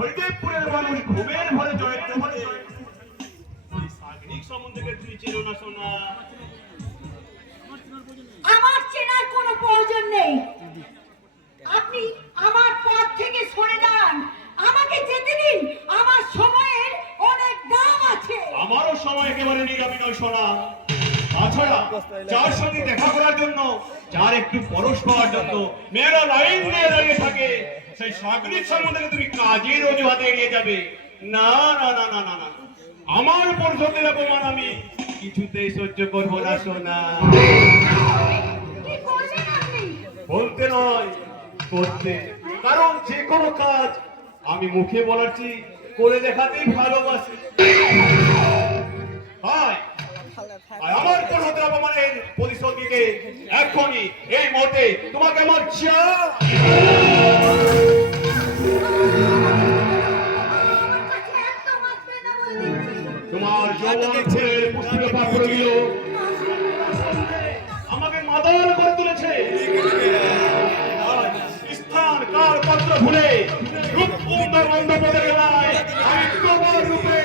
হরিদেবপুরের মানুষ ঘুমের ঘরে জয়ত্র বলে সাগরিক সম্বন্ধে তুমি চেনো না সোনা? আমার চেনার কোনো প্রয়োজন নেই। আপনি আমার পথ থেকে সরে যান, আমাকে যেতে দিন। আমার সময়ের অনেক দাম আছে। আমারও সময় একেবারে নিরামি নয় সোনা। তাছাড়া যার সঙ্গে দেখা করার জন্য, যার একটু পরশ পাওয়ার জন্য মেয়েরা লাইন দিয়ে দাঁড়িয়ে থাকে, সেই সাগরিক সম্বন্ধে তুমি কাজের অজুহাতে এড়িয়ে যাবে? না না না না না না, আমার পরিষদের অপমান আমি কিছুতেই সহ্য করবো না সোনা। কি করবেন আপনি? বলতে নয়, করতে। কারণ যে কোনো কাজ আমি মুখে বলার চেয়ে করে দেখাতেই ভালোবাসি। হয় আমার পরিষদের অপমানের প্রতিশোধ দিতে এখনই এই মুহূর্তে তোমাকে আমার চাই। তোমার যৌবন ছেলের পুষ্টিকে পার করে দিল, আমাকে মাদল করে তুলেছে। স্থান কাল পত্র ভুলে রূপ বন্ধ পদে গেলায় আমি তোমার রূপে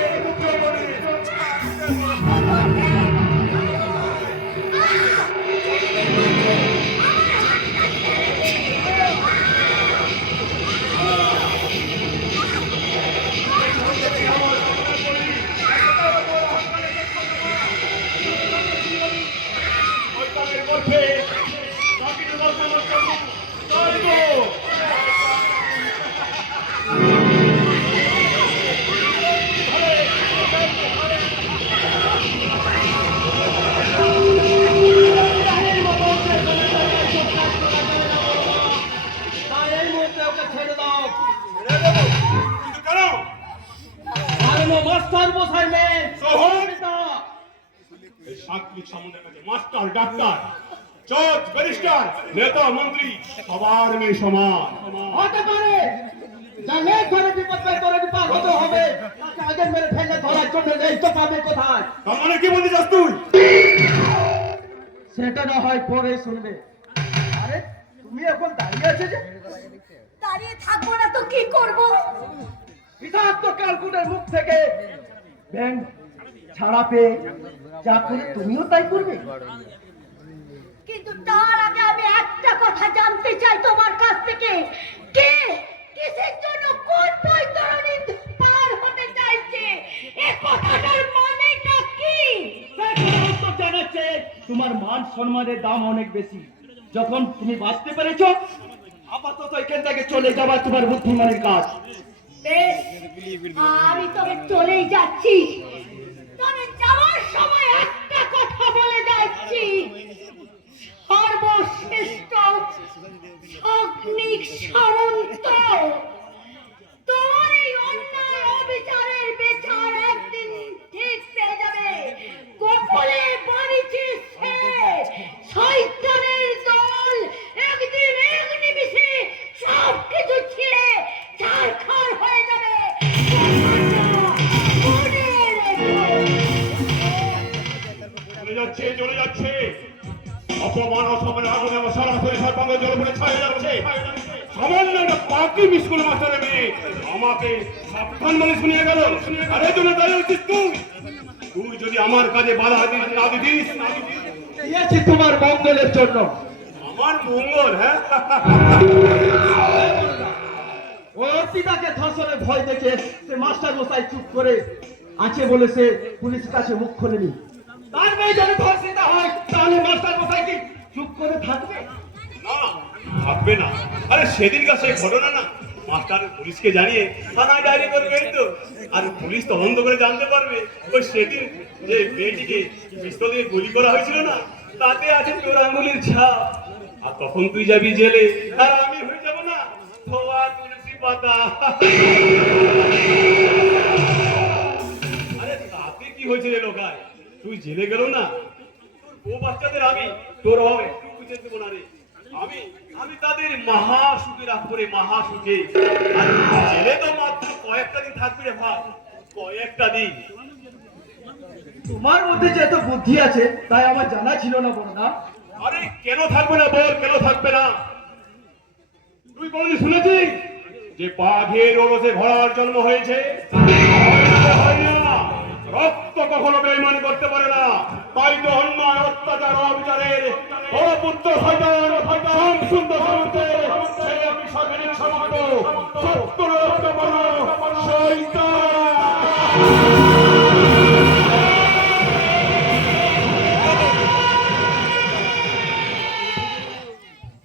মাস্টার, ডাক্তার, জজ, ব্যারিস্টার, নেতা, মন্ত্রী সবার মেয়ে সমান হতে পারে। জানে ধরে বিপদ পেয়ে তোরে বিপাক হতে হবে, তাকে আগে মেরে ফেলে ধরার জন্য নেই তো পাবে কোথায়? তার মানে কি বলতে চাস তুই? সেটা না হয় পরে শুনবে। আরে তুমি এখন দাঁড়িয়ে আছে যে? দাঁড়িয়ে থাকবো না তো কি করব? বিষাক্ত ক্যালকুটের মুখ থেকে ব্যাং ছাড়া পেয়ে যা করে তুমিও তাই করবে। কিন্তু তার আগে আমি একটা কথা জানতে চাই তোমার কাছ থেকে, কে কিসের জন্য কোন বৈতরণী পার হতে চাইছে? এই কথাটার মানেটা কি? তো জানাচ্ছে তোমার মান সম্মানের দাম অনেক বেশি। যখন তুমি বাঁচতে পেরেছো, আপাতত এখান থেকে চলে যাওয়া তোমার বুদ্ধিমানের কাজ। বেশ, আমি তবে চলেই যাচ্ছি। তবে যাওয়ার সময় একটা কথা বলে যাচ্ছি, সর্বশ্রেষ্ঠ অগ্নিক সামন্ত তোমার এই অন্যায় অবিচারের বিচার একদিন ঠিক পেয়ে যাবে। গোপনে বাড়িছে সে শয়তানের দল একদিন এক নিমিষে সব কিছু ছিঁড়ে ছারখার হয়ে যাবে। চলে যাচ্ছে অপমান অসম্মানের আগুনে আমার সরাসরি সর্বাঙ্গ জল ভরে ছায়া যাচ্ছে। সামান্য একটা পাকি স্কুল মাস্টারের মেয়ে আমাকে সাবধান বলে শুনিয়ে গেল। আর এই জন্য দাঁড়িয়ে উচিত তুই যদি আমার কাজে বাধা না দিস দিয়েছি তোমার মঙ্গলের জন্য। আমার মঙ্গল? হ্যাঁ, অর্পিতাকে ধর্ষণে ভয় দেখে সে মাস্টার মশাই চুপ করে আছে বলে সে পুলিশের কাছে মুখ খোলেনি। তার মেয়ে যদি ধর্ষিতা হয় তাহলে মাস্টার মশাই কি চুপ করে থাকবে? না, থাকবে না। আরে সেদিনকার সেই ঘটনা না, মাস্টার পুলিশকে জানিয়ে থানায় ডায়েরি করবে তো, আর পুলিশ তদন্ত করে জানতে পারবে ওই সেদিন যে মেয়েটিকে পিস্তল দিয়ে গুলি করা হয়েছিল না, তাতে আছে তোর আঙুলের ছাপ। আর তখন তুই যাবি জেলে, আর আমি হয়ে যাবো না ধোয়া তুলসী পাতা। আরে তাতে কি হয়েছে রে লোকায়, তুই জেলে গেল না, তোর বউ বাচ্চাদের আমি তোর অভাবে একটু বুঝে দেবো না রে। আমি আমি তাদের মহা সুখে রাখবো রে, মহা সুখে। আর জেলে তো মাত্র কয়েকটা দিন থাকবি রে ভাই, কয়েকটা দিন। তোমার মধ্যে যে এত বুদ্ধি আছে তাই আমার জানা ছিল না বড় না। আরে কেন থাকবে না বল, কেন থাকবে না? তুই কোনদিন শুনেছিস যে বাঘের ওরসে ঘোড়ার জন্ম হয়েছে? হয় না, রক্ত কখনো বেইমানি করতে পারে না। তাই তো অন্যায় অত্যাচার অবিচারের বড় পুত্র শয়তান সুন্দর সেই আমি সর্বনিক সমাজ সত্য রক্ত বড় শয়তান।